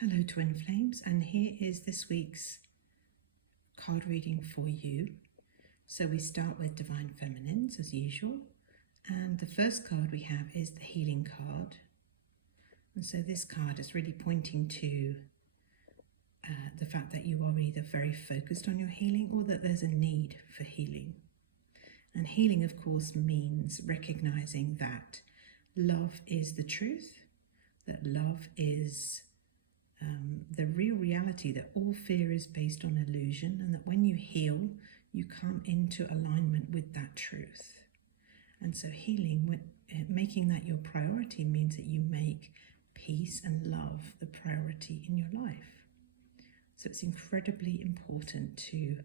Hello Twin Flames, and here is this week's card reading for you. So we start with Divine Feminines as usual, and the first card we have is the Healing card. And so this card is really pointing to the fact that you are either very focused on your healing or that there's a need for healing. And healing, of course, means recognizing that love is the truth, that love is the real reality, that all fear is based on illusion, and that when you heal, you come into alignment with that truth. And so healing, making that your priority, means that you make peace and love the priority in your life. So it's incredibly important to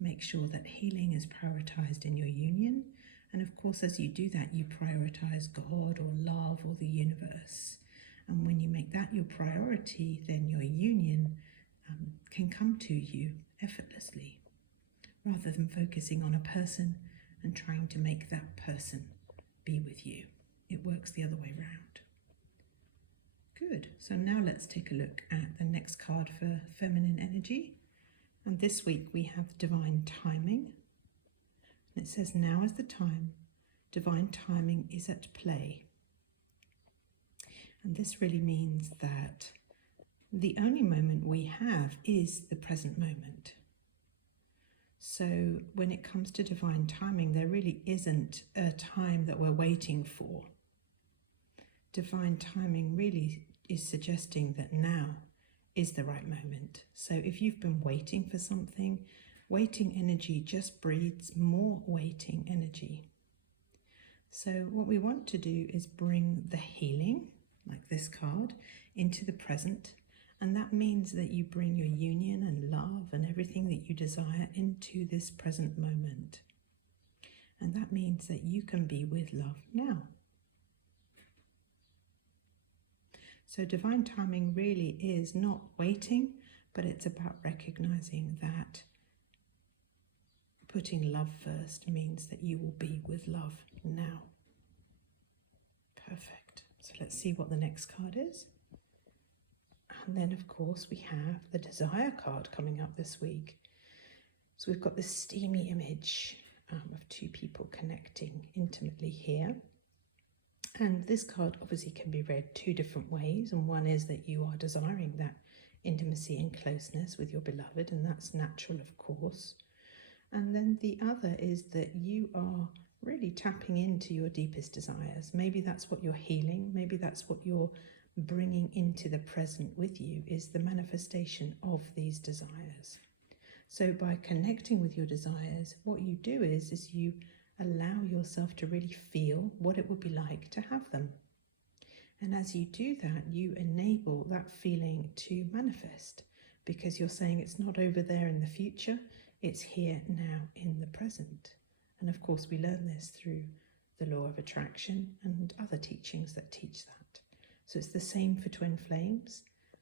make sure that healing is prioritized in your union. And of course, as you do that, you prioritize God or love or the universe. And when you make that your priority, then your union can come to you effortlessly, rather than focusing on a person and trying to make that person be with you. It works the other way around. Good. So now let's take a look at the next card for feminine energy. And this week we have Divine Timing. And it says, now is the time. Divine timing is at play. And this really means that the only moment we have is the present moment. So when it comes to divine timing, there really isn't a time that we're waiting for. Divine timing really is suggesting that now is the right moment. So if you've been waiting for something, waiting energy just breeds more waiting energy. So what we want to do is bring the healing, like this card, into the present. And that means that you bring your union and love and everything that you desire into this present moment. And that means that you can be with love now. So divine timing really is not waiting, but it's about recognizing that putting love first means that you will be with love now. Perfect. So let's see what the next card is. And then, of course, we have the Desire card coming up this week. So we've got this steamy image of two people connecting intimately here. And this card obviously can be read two different ways. And one is that you are desiring that intimacy and closeness with your beloved, and that's natural, of course. And then the other is that you are really tapping into your deepest desires. Maybe that's what you're healing. Maybe that's what you're bringing into the present with you, is the manifestation of these desires. So by connecting with your desires, what you do is you allow yourself to really feel what it would be like to have them. And as you do that, you enable that feeling to manifest, because you're saying it's not over there in the future, it's here now in the present. And of course, we learn this through the law of attraction and other teachings that teach that. So it's the same for twin flames,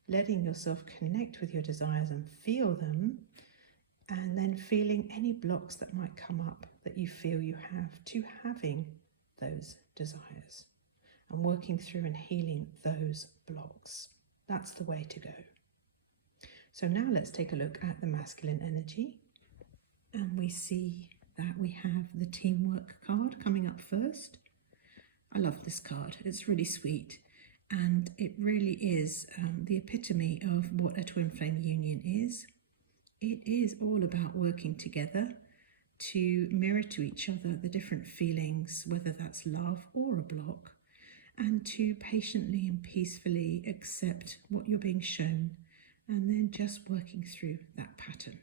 letting yourself connect with your desires and feel them, and then feeling any blocks that might come up that you feel you have to having those desires, and working through and healing those blocks. That's the way to go. So now let's take a look at the masculine energy, and we see that we have the teamwork card coming up first. I love this card. It's really sweet, and it really is the epitome of what a twin flame union is. It is all about working together to mirror to each other the different feelings, whether that's love or a block, and to patiently and peacefully accept what you're being shown, and then just working through that pattern.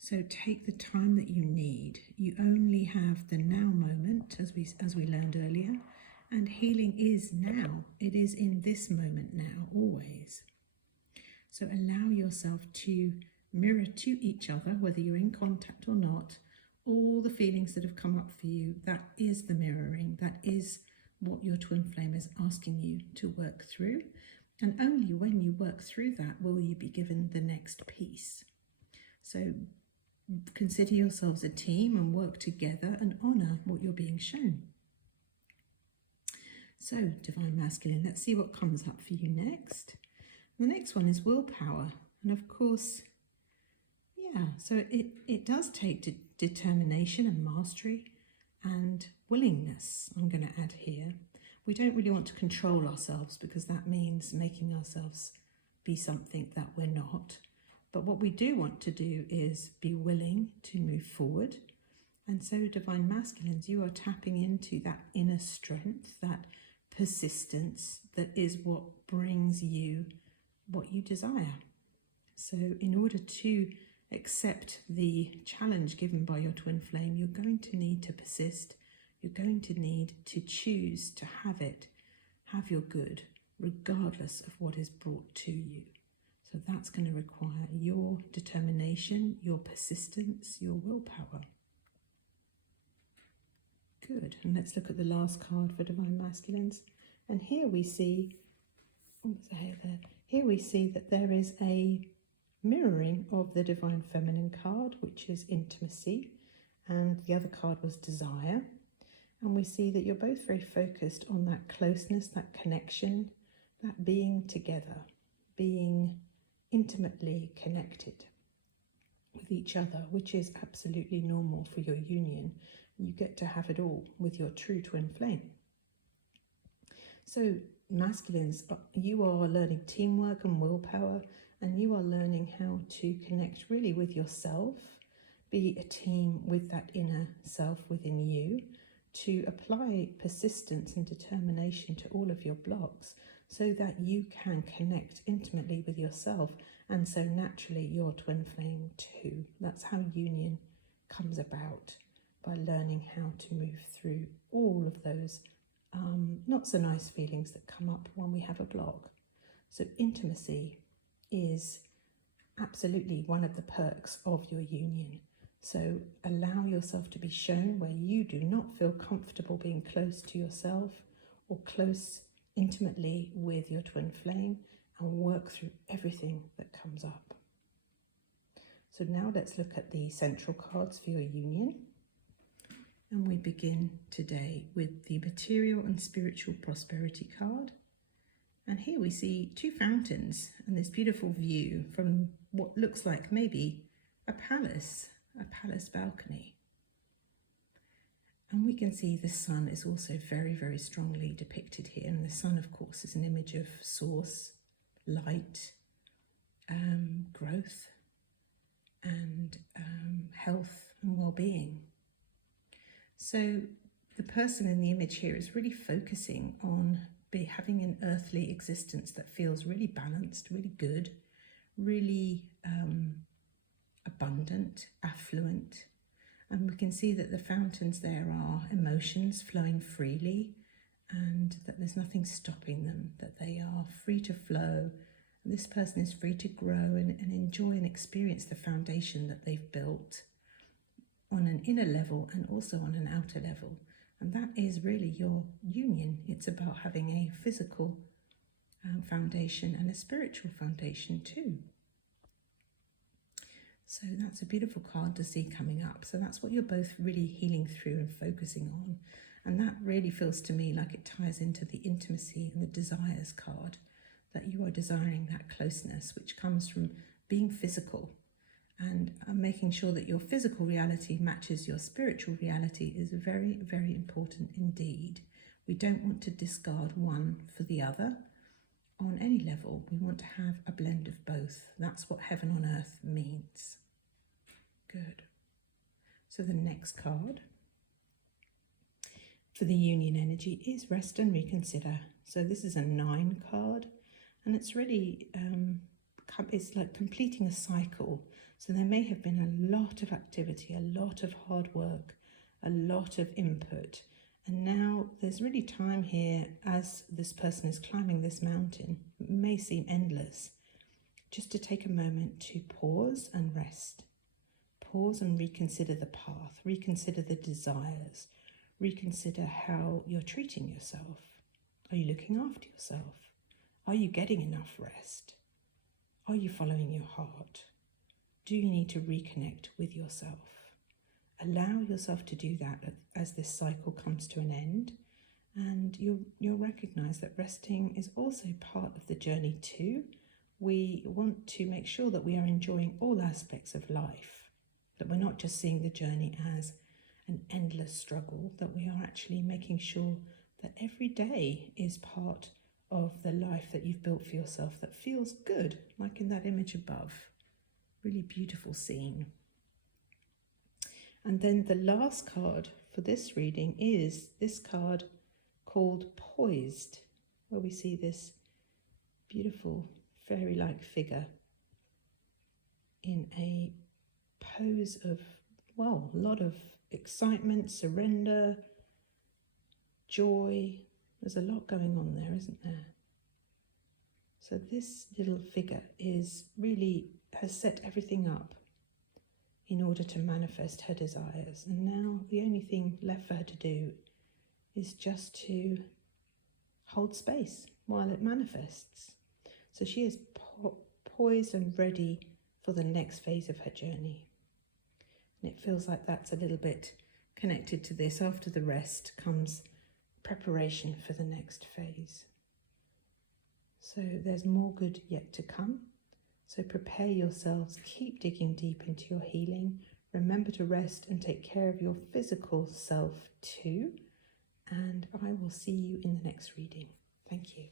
So take the time that you need. You only have the now moment, as we learned earlier, and healing is now. It is in this moment now, always. So allow yourself to mirror to each other, whether you're in contact or not, all the feelings that have come up for you. That is the mirroring. That is what your twin flame is asking you to work through. And only when you work through that will you be given the next piece. So consider yourselves a team and work together and honour what you're being shown. So, Divine Masculine, let's see what comes up for you next. The next one is willpower. And of course, yeah, so it does take determination and mastery and willingness, I'm going to add here. We don't really want to control ourselves because that means making ourselves be something that we're not. But what we do want to do is be willing to move forward. And so, Divine Masculines, you are tapping into that inner strength, that persistence that is what brings you what you desire. So in order to accept the challenge given by your twin flame, you're going to need to persist. You're going to need to choose to have your good, regardless of what is brought to you. So that's going to require your determination, your persistence, your willpower. Good. And let's look at the last card for Divine Masculines. And here we see, Here we see that there is a mirroring of the Divine Feminine card, which is intimacy, and the other card was desire. And we see that you're both very focused on that closeness, that connection, that being together, being intimately connected with each other, which is absolutely normal for your union. You get to have it all with your true twin flame. So masculines, you are learning teamwork and willpower, and you are learning how to connect really with yourself, be a team with that inner self within you, to apply persistence and determination to all of your blocks so that you can connect intimately with yourself, and so naturally your twin flame too. That's how union comes about, by learning how to move through all of those not so nice feelings that come up when we have a block. So intimacy is absolutely one of the perks of your union. So allow yourself to be shown where you do not feel comfortable being close to yourself or close intimately with your twin flame, and work through everything that comes up. So now let's look at the central cards for your union. And we begin today with the Material and Spiritual Prosperity card. And here we see two fountains and this beautiful view from what looks like maybe a palace balcony. And we can see the sun is also very, very strongly depicted here. And the sun, of course, is an image of source, light, growth, and health and well-being. So the person in the image here is really focusing on having an earthly existence that feels really balanced, really good, really abundant, affluent. And we can see that the fountains there are emotions flowing freely, and that there's nothing stopping them, that they are free to flow. And this person is free to grow and enjoy and experience the foundation that they've built on an inner level and also on an outer level. And that is really your union. It's about having a physical foundation and a spiritual foundation too. So that's a beautiful card to see coming up. So that's what you're both really healing through and focusing on. And that really feels to me like it ties into the intimacy and the desires card, that you are desiring that closeness, which comes from being physical. And making sure that your physical reality matches your spiritual reality is very, very important indeed. We don't want to discard one for the other on any level. We want to have a blend of both. That's what heaven on earth means. Good. So the next card for the union energy is Rest and Reconsider. So this is a 9 card, and it's really it's like completing a cycle. So there may have been a lot of activity, a lot of hard work, a lot of input. And now there's really time here, as this person is climbing this mountain, it may seem endless, just to take a moment to pause and rest. Pause and reconsider the path, reconsider the desires, reconsider how you're treating yourself. Are you looking after yourself? Are you getting enough rest? Are you following your heart? Do you need to reconnect with yourself? Allow yourself to do that as this cycle comes to an end, and you'll recognize that resting is also part of the journey too, we want to make sure that we are enjoying all aspects of life, that we're not just seeing the journey as an endless struggle, that we are actually making sure that every day is part of the life that you've built for yourself that feels good, like in that image above. Really beautiful scene. And then the last card for this reading is this card called Poised, where we see this beautiful fairy-like figure in a pose of, well, a lot of excitement, surrender, joy. There's a lot going on there, isn't there? So this little figure has set everything up in order to manifest her desires. And now the only thing left for her to do is just to hold space while it manifests. So she is poised and ready for the next phase of her journey. And it feels like that's a little bit connected to this. After the rest comes preparation for the next phase. So there's more good yet to come. So prepare yourselves, keep digging deep into your healing. Remember to rest and take care of your physical self too. And I will see you in the next reading. Thank you.